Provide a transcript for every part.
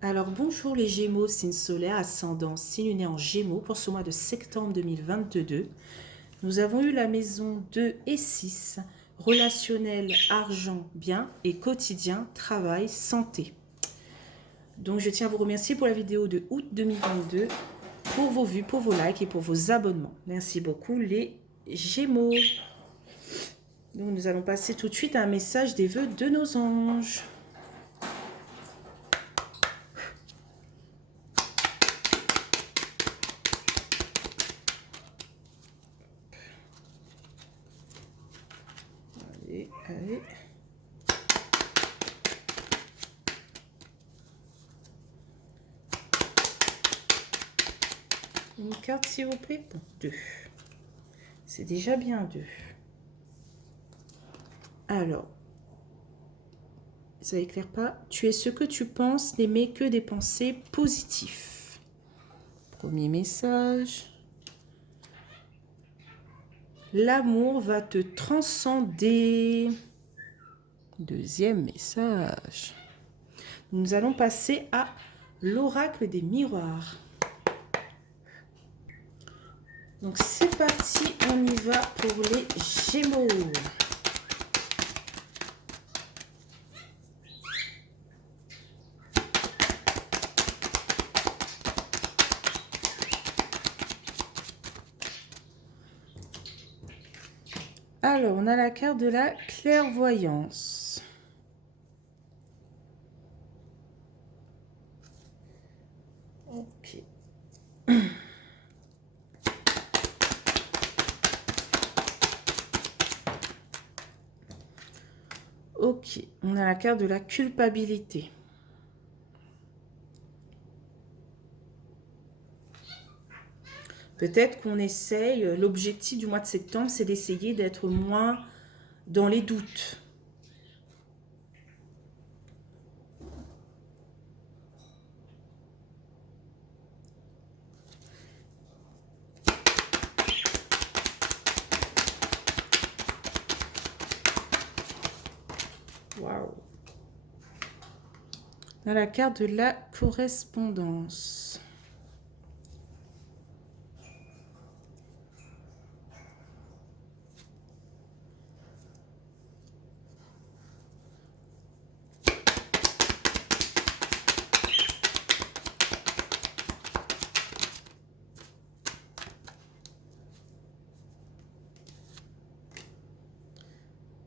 Alors bonjour les Gémeaux, signe solaire, ascendant, signe lunaire en Gémeaux pour ce mois de septembre 2022. Nous avons eu la maison 2 et 6, relationnel, argent, bien et quotidien, travail, santé. Donc je tiens à vous remercier pour la vidéo de août 2022, pour vos vues, pour vos likes et pour vos abonnements. Merci beaucoup les Gémeaux. Donc nous allons passer tout de suite à un message des vœux de nos anges. Allez, allez. Une carte s'il vous plaît. Bon, 2. C'est déjà bien 2. Alors, ça éclaire pas. Tu es ce que tu penses, n'aimer que des pensées positives. Premier message. L'amour va te transcender. Deuxième message. Nous allons passer à l'oracle des miroirs. Donc c'est parti, on y va pour les Gémeaux. Alors, on a la carte de la clairvoyance. Ok. Ok, on a la carte de la culpabilité. Peut-être qu'on essaye, l'objectif du mois de septembre, c'est d'essayer d'être moins dans les doutes. Waouh. On a la carte de la correspondance.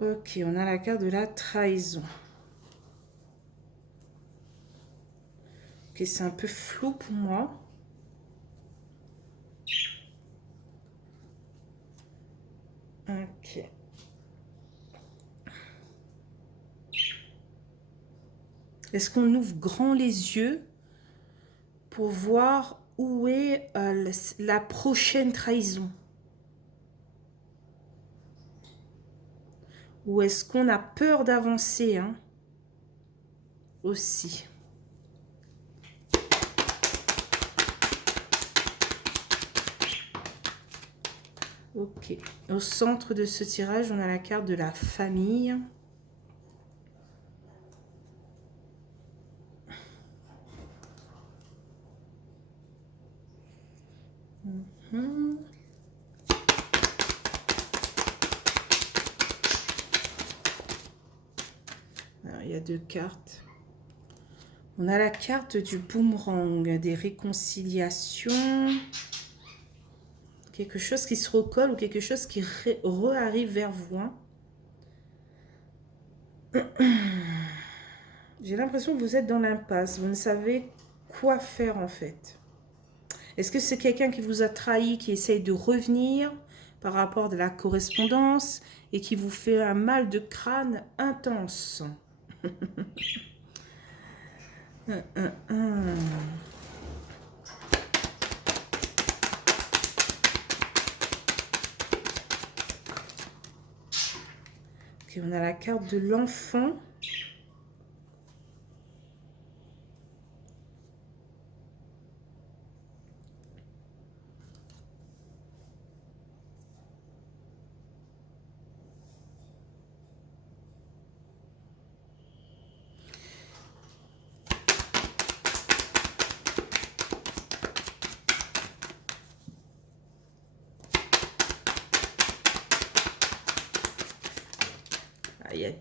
Ok, on a la carte de la trahison. Ok, c'est un peu flou pour moi. Ok. Est-ce qu'on ouvre grand les yeux pour voir où est la prochaine trahison? Ou est-ce qu'on a peur d'avancer hein, aussi? Ok. Au centre de ce tirage, on a la carte de la famille. Alors, il y a 2 cartes. On a la carte du boomerang, des réconciliations. Quelque chose qui se recolle ou quelque chose qui re-arrive vers vous. Hein. J'ai l'impression que vous êtes dans l'impasse. Vous ne savez quoi faire en fait. Est-ce que c'est quelqu'un qui vous a trahi, qui essaye de revenir par rapport à la correspondance et qui vous fait un mal de crâne intense? Ok, on a la carte de l'enfant.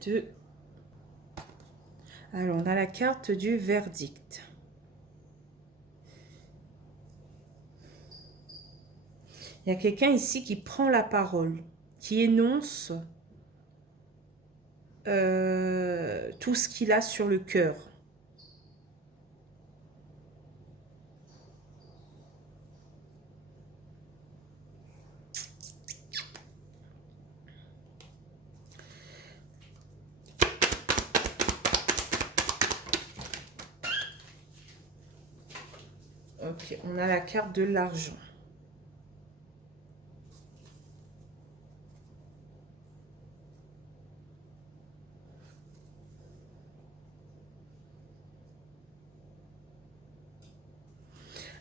de... Alors, on a la carte du verdict. Il y a quelqu'un ici qui prend la parole, qui énonce tout ce qu'il a sur le cœur. Ok, on a la carte de l'argent.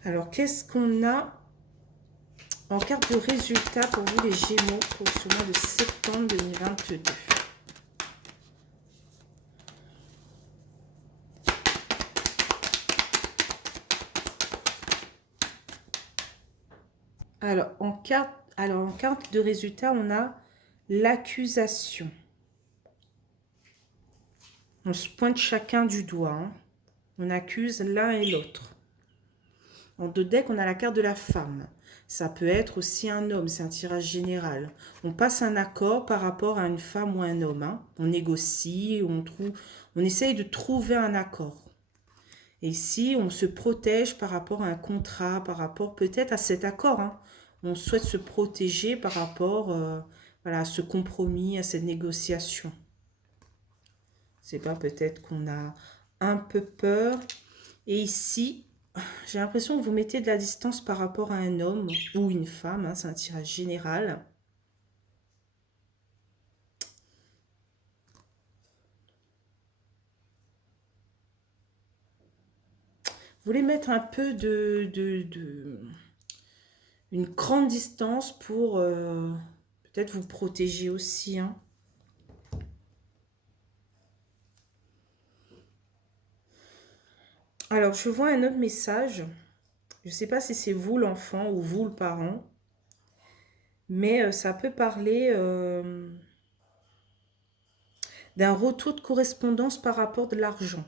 Alors, qu'est-ce qu'on a en carte de résultat pour vous les Gémeaux pour ce mois de septembre 2022? Alors, en carte de résultat, on a l'accusation. On se pointe chacun du doigt. Hein. On accuse l'un et l'autre. En deux decks, on a la carte de la femme. Ça peut être aussi un homme, c'est un tirage général. On passe un accord par rapport à une femme ou un homme. Hein. On négocie, on essaye de trouver un accord. Et ici, on se protège par rapport à un contrat, par rapport peut-être à cet accord. Hein. On souhaite se protéger par rapport voilà, à ce compromis, à cette négociation. C'est pas peut-être qu'on a un peu peur. Et ici, j'ai l'impression que vous mettez de la distance par rapport à un homme ou une femme. Hein, c'est un tirage général. Vous voulez mettre un peu une grande distance pour peut-être vous protéger aussi. Hein. Alors, je vois un autre message. Je ne sais pas si c'est vous l'enfant ou vous le parent. Mais ça peut parler d'un retour de correspondance par rapport de l'argent.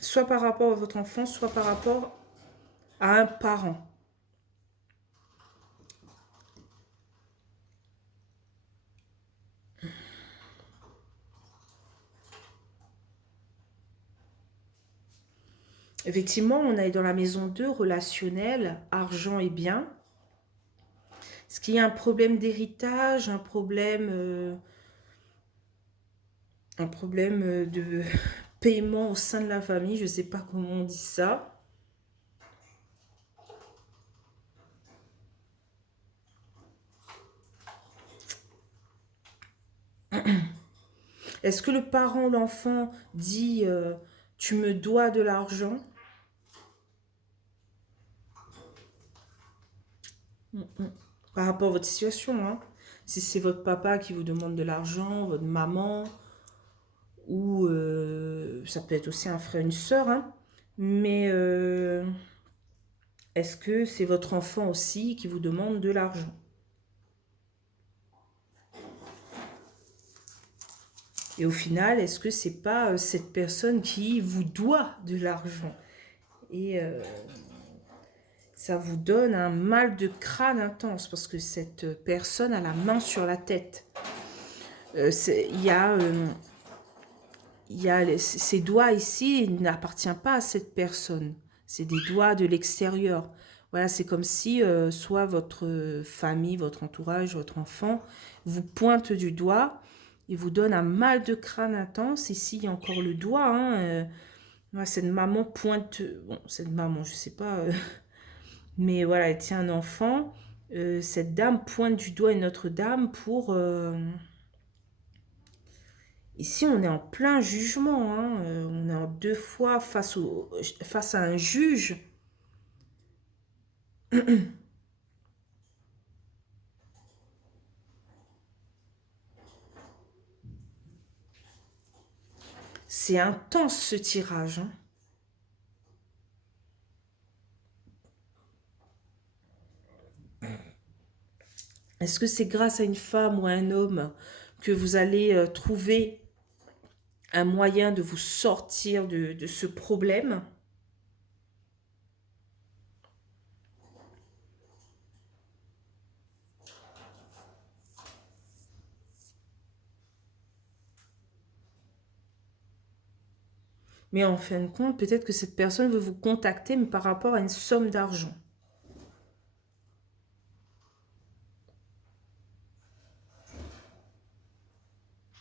Soit par rapport à votre enfant, soit par rapport à un parent. Effectivement, on est dans la maison 2, relationnel, argent et biens. Est-ce qu'il y a un problème d'héritage, un problème de paiement au sein de la famille? Je ne sais pas comment on dit ça. Est-ce que le parent ou l'enfant dit tu me dois de l'argent? Par rapport à votre situation, hein. Si c'est votre papa qui vous demande de l'argent, votre maman, ou ça peut être aussi un frère, une sœur, hein. Mais est-ce que c'est votre enfant aussi qui vous demande de l'argent? Et au final, est-ce que c'est pas cette personne qui vous doit de l'argent? Et ça vous donne un mal de crâne intense parce que cette personne a la main sur la tête. Il y a ces doigts ici n'appartiennent pas à cette personne. C'est des doigts de l'extérieur. Voilà, c'est comme si soit votre famille, votre entourage, votre enfant vous pointe du doigt et vous donne un mal de crâne intense. Ici, il y a encore le doigt. Hein, cette maman pointe... Bon, cette maman, je sais pas... mais voilà, elle tient un enfant. Cette dame pointe du doigt une autre dame pour... Ici, on est en plein jugement. Hein. On est en deux fois face à un juge. C'est intense ce tirage. Hein. Est-ce que c'est grâce à une femme ou à un homme que vous allez trouver un moyen de vous sortir de ce problème. Mais en fin de compte, peut-être que cette personne veut vous contacter, mais par rapport à une somme d'argent.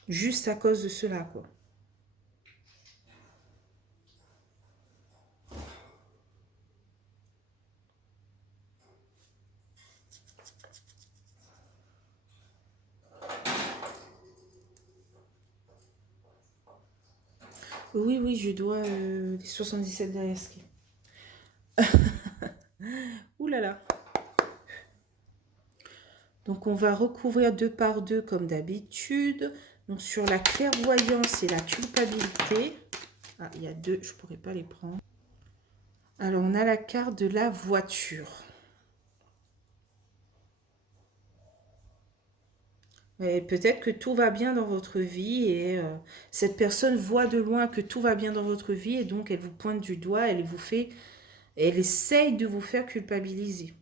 Juste à cause de cela, quoi. Oui, oui, je dois les 77 derrière ce qui. Ouh là là. Donc, on va recouvrir 2 par 2 comme d'habitude. Donc, sur la clairvoyance et la culpabilité. Ah, il y a 2, je ne pourrais pas les prendre. Alors, on a la carte de la voiture. Et peut-être que tout va bien dans votre vie et cette personne voit de loin que tout va bien dans votre vie et donc elle vous pointe du doigt, elle essaye de vous faire culpabiliser.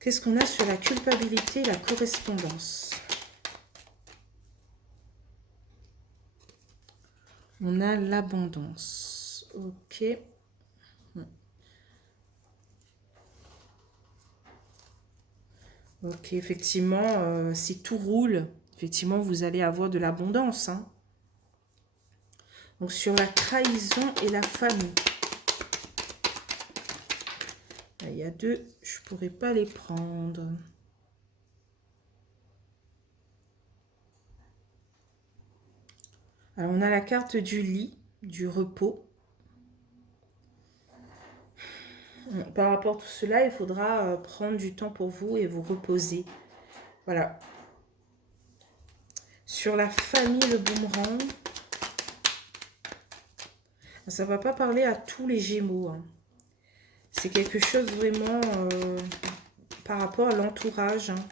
Qu'est-ce qu'on a sur la culpabilité et la correspondance? On a l'abondance. Ok. Ok, effectivement, si tout roule, effectivement, vous allez avoir de l'abondance. Hein. Donc, sur la trahison et la famille. Il y a 2, je ne pourrais pas les prendre. Alors, on a la carte du lit, du repos. Par rapport à tout cela, il faudra prendre du temps pour vous et vous reposer. Voilà. Sur la famille, le boomerang. Ça ne va pas parler à tous les Gémeaux. Hein. C'est quelque chose vraiment par rapport à l'entourage hein,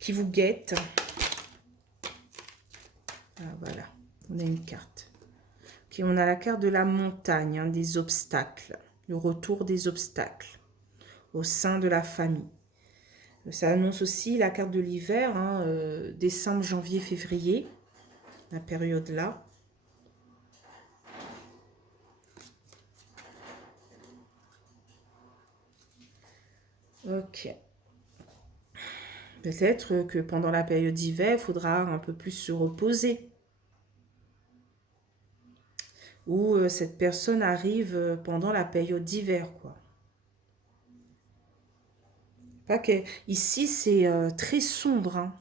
qui vous guette. Ah, voilà, on a une carte. Okay, on a la carte de la montagne, hein, des obstacles. Le retour des obstacles au sein de la famille. Ça annonce aussi la carte de l'hiver, hein, décembre, janvier, février, la période là. Ok. Peut-être que pendant la période d'hiver, il faudra un peu plus se reposer. Ou cette personne arrive pendant la période d'hiver, quoi. Pas que... Ici, c'est très sombre. Hein.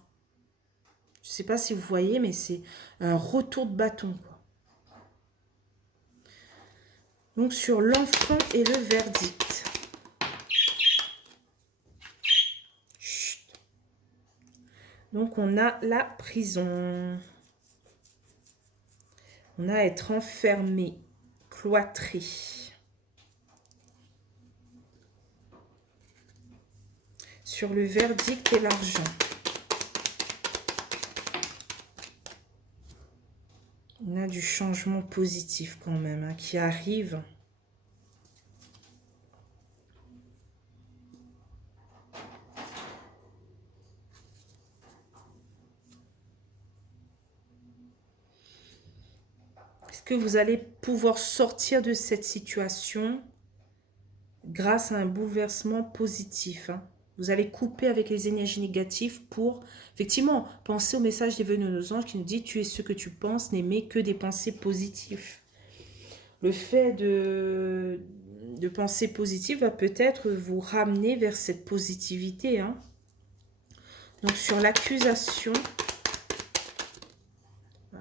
Je ne sais pas si vous voyez, mais c'est un retour de bâton, quoi. Donc, sur l'enfant et le verdict. Chut. Donc, on a la prison. On a être enfermé, cloîtré. Sur le verdict et l'argent. On a du changement positif quand même hein, qui arrive. Est-ce que vous allez pouvoir sortir de cette situation grâce à un bouleversement positif hein? Vous allez couper avec les énergies négatives pour, effectivement, penser au message des venus de nos anges qui nous dit « Tu es ce que tu penses, n'aimez que des pensées positives ». Le fait de penser positive va peut-être vous ramener vers cette positivité. Hein. Donc, sur l'accusation,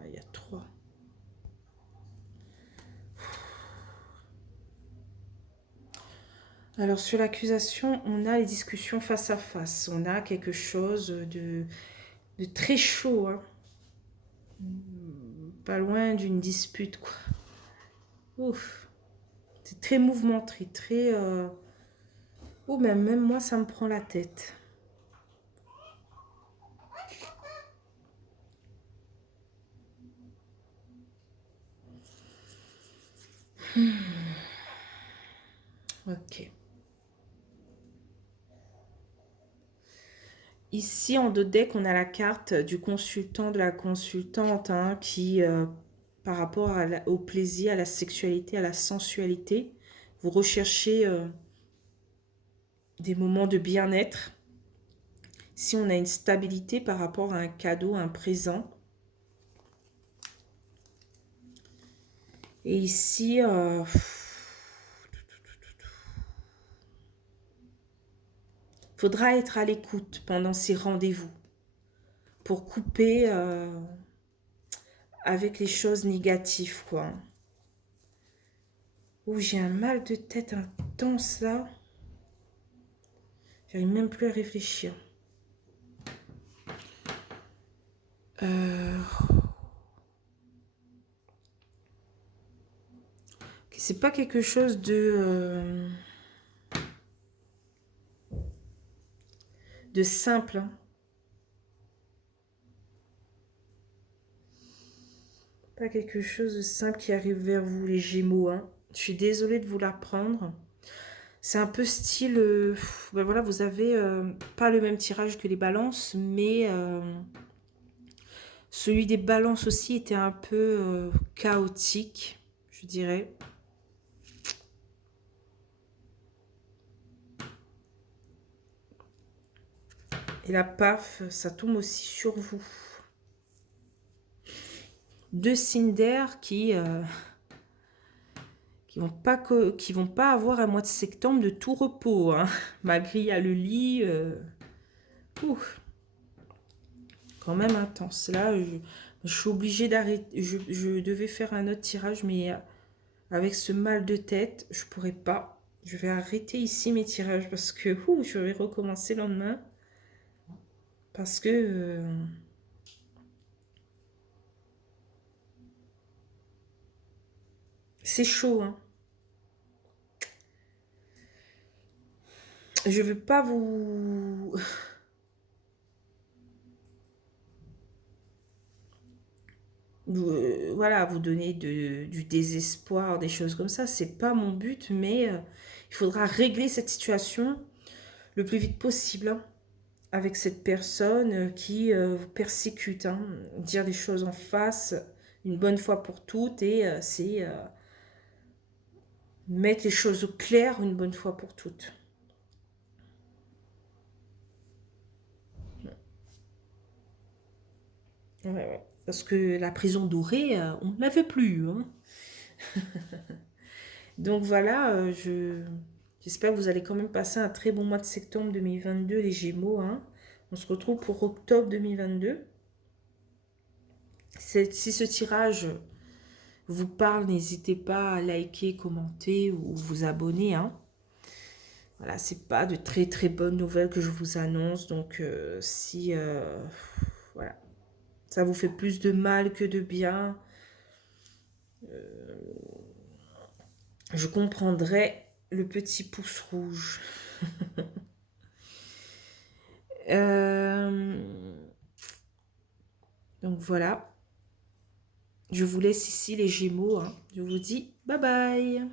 il y a 3. Alors, sur l'accusation, on a les discussions face à face. On a quelque chose de très chaud. Hein. Pas loin d'une dispute, quoi. Ouf. C'est très mouvementé, très... Ou même moi, ça me prend la tête. Ok. Ici, en dos de deck, on a la carte du consultant, de la consultante, hein, qui, par rapport au plaisir, à la sexualité, à la sensualité, vous recherchez des moments de bien-être. Si on a une stabilité par rapport à un cadeau, un présent. Et ici, faudra être à l'écoute pendant ces rendez-vous pour couper avec les choses négatives, quoi. Ouh, j'ai un mal de tête intense là. J'arrive même plus à réfléchir. C'est pas quelque chose de simple, hein. Pas quelque chose de simple qui arrive vers vous, les Gémeaux, hein. Je suis désolée de vous l'apprendre. C'est un peu style... ben voilà, vous avez pas le même tirage que les balances, mais celui des balances aussi était un peu chaotique, je dirais. Et la paf, ça tombe aussi sur vous. Deux signes d'air qui vont pas avoir un mois de septembre de tout repos, hein. Malgré il y a le lit. Quand même intense. Là, je suis obligée d'arrêter. Je devais faire un autre tirage, mais avec ce mal de tête, je pourrais pas. Je vais arrêter ici mes tirages parce que je vais recommencer le lendemain. Parce que c'est chaud, hein. Je veux pas vous... voilà, vous donner du désespoir, des choses comme ça. C'est pas mon but, mais il faudra régler cette situation le plus vite possible, hein, avec cette personne qui vous persécute, hein. Dire les choses en face une bonne fois pour toutes et c'est mettre les choses au clair une bonne fois pour toutes. Ouais, ouais. Parce que la prison dorée, on ne la veut plus, hein. Donc voilà, j'espère que vous allez quand même passer un très bon mois de septembre 2022, les Gémeaux, hein. On se retrouve pour octobre 2022. Si ce tirage vous parle, n'hésitez pas à liker, commenter ou vous abonner, hein. Voilà, c'est pas de très très bonnes nouvelles que je vous annonce. Donc si voilà, ça vous fait plus de mal que de bien, je comprendrai le petit pouce rouge. Euh, donc voilà. Je vous laisse ici les Gémeaux, hein. Je vous dis bye bye.